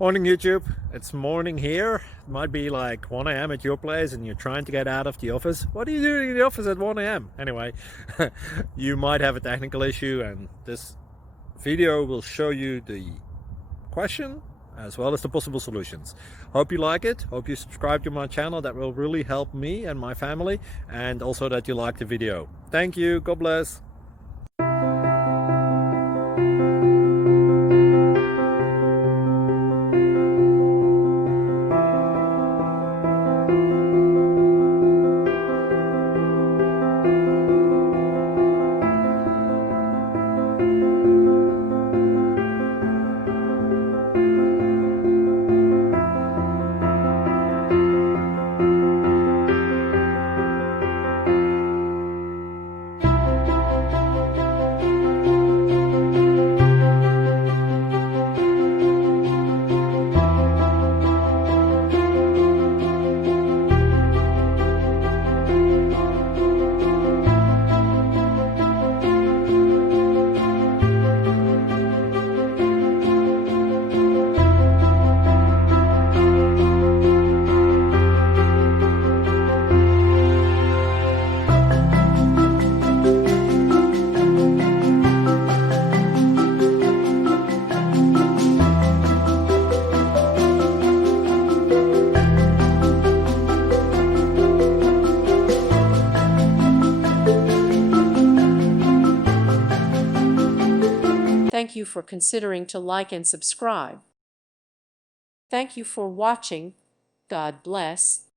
Morning YouTube, it's morning here. It might be like 1 a.m. at your place and you're trying to get out of the office. What are you doing in the office at 1 a.m.? Anyway, you might have a technical issue and this video will show you the question as well as the possible solutions. Hope you like it, hope you subscribe to my channel. That will really help me and my family, and also that you like the video. Thank you, God bless. Thank you for considering to like and subscribe. Thank you for watching. God bless.